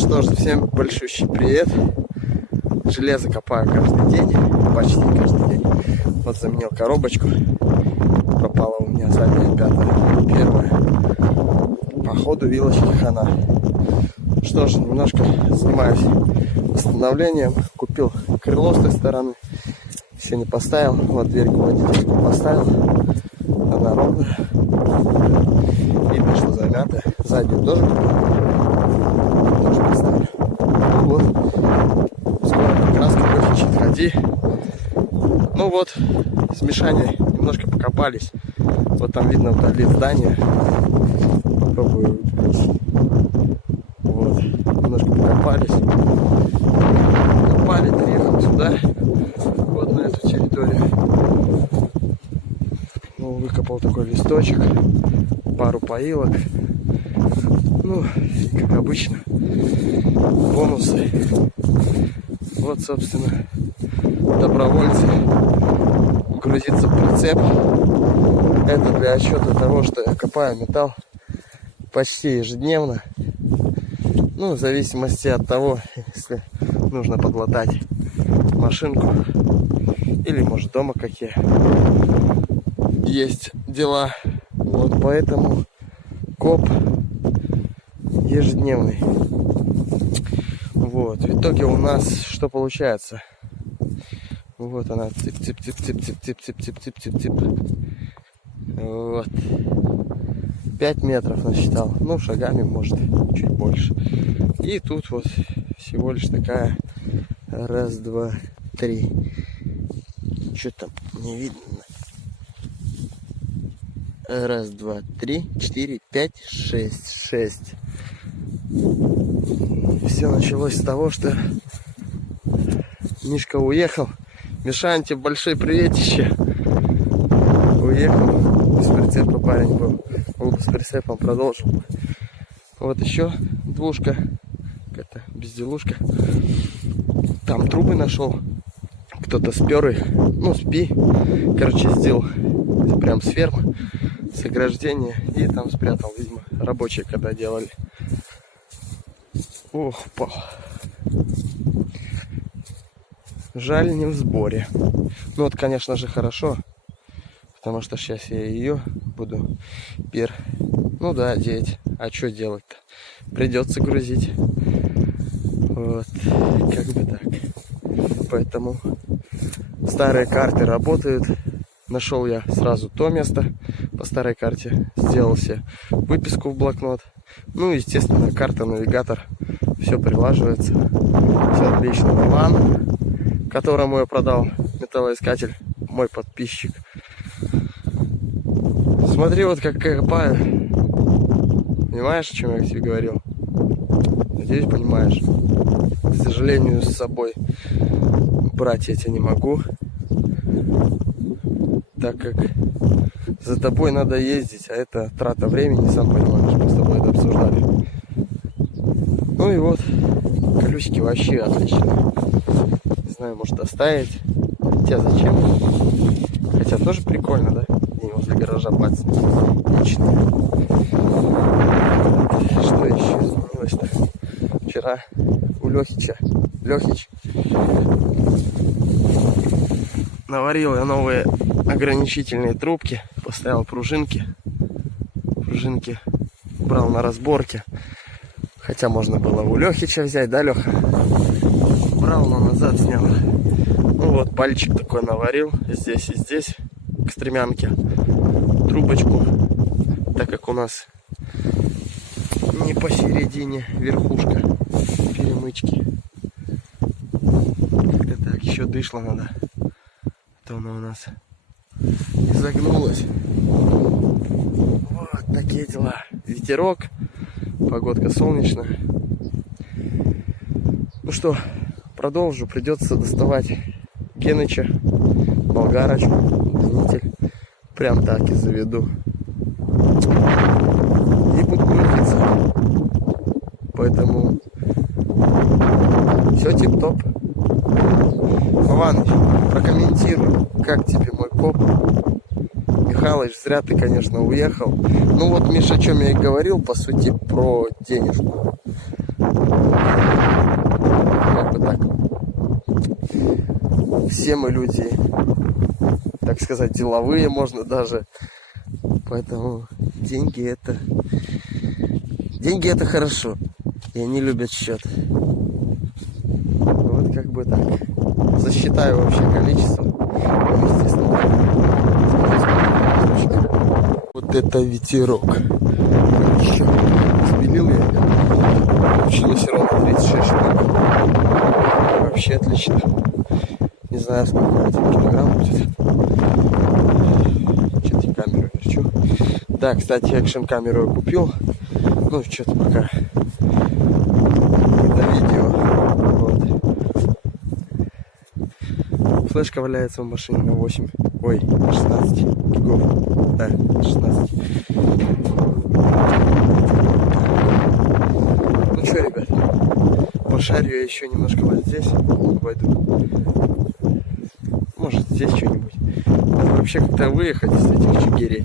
что ж, всем большущий привет. Железо копаю каждый день, почти каждый день. Вот заменил коробочку. Пропала у меня задняя пятая, первая. Походу вилочки хана. Что ж, немножко занимаюсь восстановлением. Купил крыло с той стороны. Все не поставил. Вот дверьку водительскую поставил. Она ровная. Видно, что замята. Заднюю тоже поставлю. Ну вот. Скоро как раз Лехич отходи. Ну вот. Смешание. Немножко покопались. Вот там видно вдали здание. Попробую выпустить. Вот. Немножко покопались. Копали, приехал сюда. Вот на эту территорию. Ну, выкопал такой листочек. Пару поилок. Ну, как обычно. Бонусы. Вот, собственно, добровольцы. Грузиться в прицеп. Это для отчета того, что я копаю металл почти ежедневно. Ну, в зависимости от того, если нужно подлатать машинку. Или, может, дома какие есть дела. Вот поэтому коп ежедневный. Вот. В итоге у нас что получается? Вот она. Цып-цып-цып-цып-цып-цып-цып-цып-цып. Вот. 5 метров насчитал. Ну, шагами, может, чуть больше. И тут вот всего лишь такая. Раз, два, три. Что там не видно? Раз, два, три, 4, 5, 6. 6. Все началось с того, что Мишка уехал. Мишань, тебе большой приветище. Уехал. Без прицепа парень был. Он с прицепом продолжил. Вот еще двушка. Какая-то безделушка. Там трубы нашел. Кто-то спер их. Ну, короче, сделал прям с фермы. С ограждения. И там спрятал, видимо, рабочие когда делали. Ох, упал. Жаль, не в сборе. Ну, вот, конечно же, хорошо. Потому что сейчас я ее буду ну да, деть. А что делать-то? Придется грузить. Вот. Как бы так. Поэтому старые карты работают. Нашел я сразу то место по старой карте. Сделал себе выписку в блокнот. Ну, естественно, карта, навигатор. Все прилаживается. Все отлично. Ван, которому я продал металлоискатель, мой подписчик. Смотри, вот как копаю. Понимаешь, о чем я тебе говорил? Надеюсь, понимаешь. К сожалению, с собой брать я тебя не могу. Так как за тобой надо ездить, а это трата времени, сам понимаешь, мы с тобой это обсуждали. Ну и вот, колесики вообще отличные. Не знаю, может оставить. Хотя зачем? Хотя тоже прикольно, да? И возле гаража бац. Отлично. Что еще изменилось-то? Вчера у Лехич наварил я новые ограничительные трубки. Поставил пружинки. Пружинки брал на разборке. Хотя можно было у Лехича взять, да, Леха? Брал, но назад снял. Ну вот, пальчик такой наварил. Здесь и здесь. К стремянке. Трубочку. Так как у нас не посередине верхушка перемычки. Как-то так. Еще дышло надо. То она у нас изогнулась. Вот такие дела. Ветерок. Погодка солнечная. Ну что, продолжу. Придется доставать Кеныча, болгарочку, удлинитель. Прям так и заведу. И буду грузиться. Поэтому все тип-топ. Иваныч, прокомментируй, как тебе мой коп. Михалыч, зря ты, конечно, уехал. Ну вот, Миша, о чем я и говорил, по сути, про денежку. все мы люди, так сказать, деловые, можно даже. Поэтому деньги это хорошо. И они любят счет. Вот как бы так. Засчитаю вообще количество. Вот это ветерок. Еще спилил я. Получилось ровно 36 штук. Вообще отлично. Не знаю, сколько это килограмм будет. Что-то камеру верчу. Да, кстати, экшн камеру я купил. Ну, что-то пока. Это видео. Вот. Флешка валяется в машине на 8. Ой, 16 гигов. Да, 16. Ну что, ребят, пошарю я еще немножко вот здесь. Пойду. Может, здесь что-нибудь. Надо вообще как-то выехать из этих чигирей.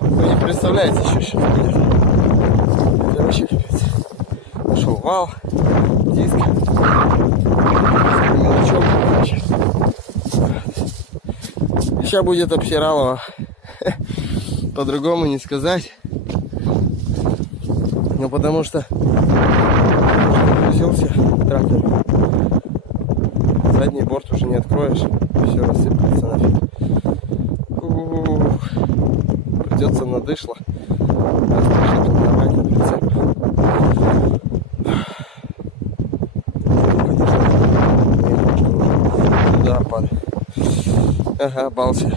Вы не представляете, что сейчас будет. Это вообще капец. Нашел вал, диск. Мелочок, короче. Сейчас будет обсиралово. По-другому не сказать. Ну потому что грузился трактор. Задний борт уже не откроешь. Все рассыпается нафиг. Придется надышло. Давайте на прицеп. Туда падает. Ага, бался.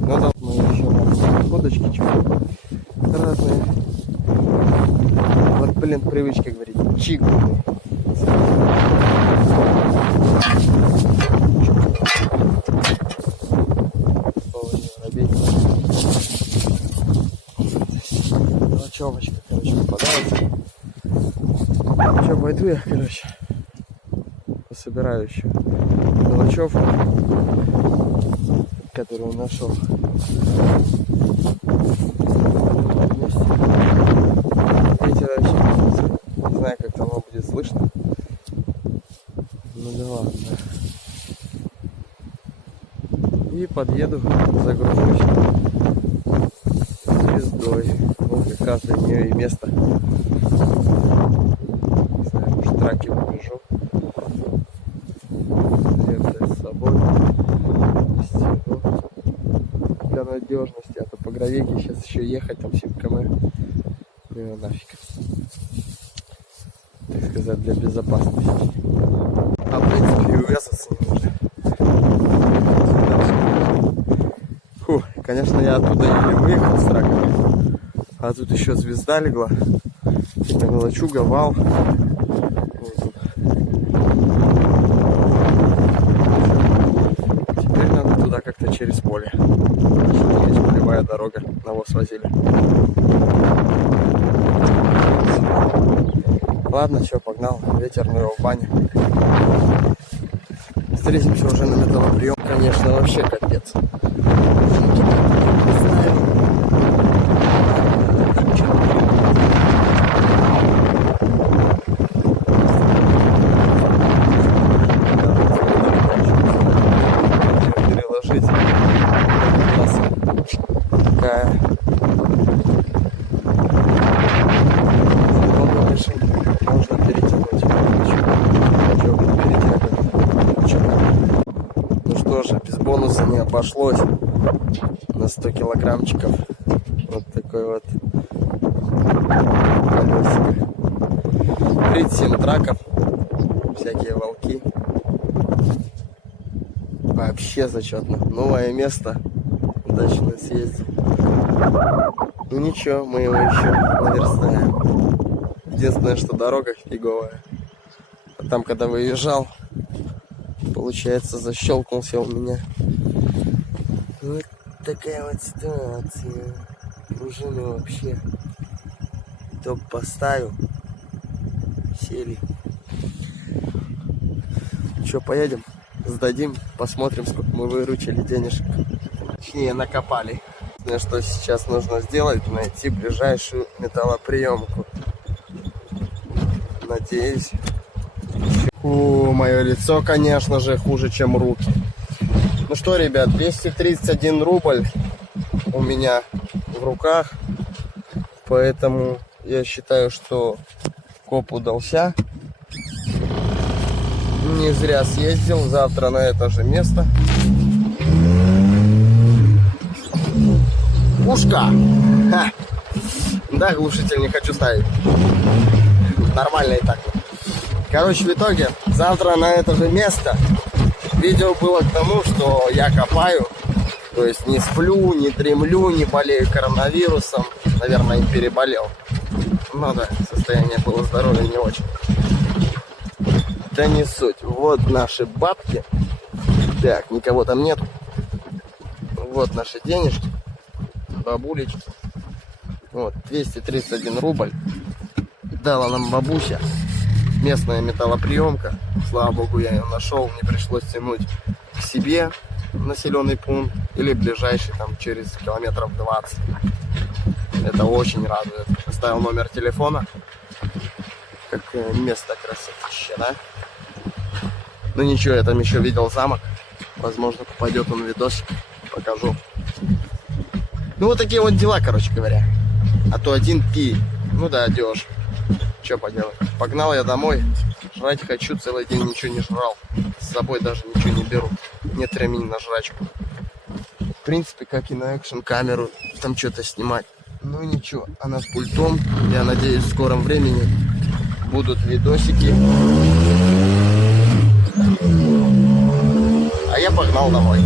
Ну да, мы еще на ходочки чего разные. Вот, блин, привычка говорить. Чик. Мелочевочка, короче, попадается. Что, пойду я, короче, пособираю еще мелочевку, которую нашел. Ветер вообще, не знаю, как там будет слышно. Ну да ладно. И подъеду, загружусь звездой. Вот как раз для нее и место. Не знаю, может, траки побежу. Взять с собой. Стену. Для надежности. А то по гравейке сейчас еще ехать, там 7 км. Ну нафиг. Так сказать, для безопасности. А в принципе и увязаться не нужно. Фу, конечно, я оттуда еле выехал с траками. А тут еще звезда легла. Это волочуга, вал. Теперь надо туда как-то через поле. Есть полевая дорога. Навоз возили. Ладно, что, погнал. Ветер, ну его в баню. Встретимся уже на металлоприем. Конечно, вообще капец. Переложить. Такая. Можно перетянуть. Ну что же, без бонуса не обошлось. На 100 килограммчиков. Вот такой вот колесик. 37 траков. Всякие волки. Вообще зачетно. Новое место. Удачно съездил. Ну ничего, мы его еще наверстаем. Единственное, что дорога фиговая. А там, когда выезжал, получается, защелкнулся у меня. Вот такая вот ситуация. Пружины вообще. Топ поставил. Сели. Че, поедем? Сдадим, посмотрим, сколько мы выручили денежек. Точнее, накопали. Что сейчас нужно сделать? Найти ближайшую металлоприемку. Надеюсь, Мое лицо, конечно же, хуже, чем руки. Ну что, ребят, 231 рубль у меня в руках. Поэтому я считаю, что коп удался. Не зря съездил. Завтра на это же место. Пушка! Ха. Да, глушитель не хочу ставить. Нормально и так. Короче, в итоге, завтра на это же место. Видео было к тому, что я копаю. То есть не сплю, не дремлю, не болею коронавирусом. Наверное, и переболел. Ну да, состояние было здоровья не очень. Да не суть. Вот наши бабки. Так, никого там нет. Вот наши денежки. Бабулечки. Вот, 231 рубль. Дала нам бабуся. Местная металлоприемка. Слава богу, я ее нашел. Не пришлось тянуть к себе в населенный пункт. Или ближайший там через километров 20. Это очень радует. Оставил номер телефона. Как место красотища, да? Ну ничего, я там еще видел замок. Возможно, попадет он в видосик. Покажу. Ну вот такие вот дела, короче говоря. А то один пи. Ну да, одежь. Че поделать. Погнал я домой. Жрать хочу, целый день ничего не жрал. С собой даже ничего не беру. Нет времени на жрачку. В принципе, как и на экшн-камеру. Там что-то снимать. Ну ничего, она с пультом. Я надеюсь, в скором времени будут видосики. А я погнал домой.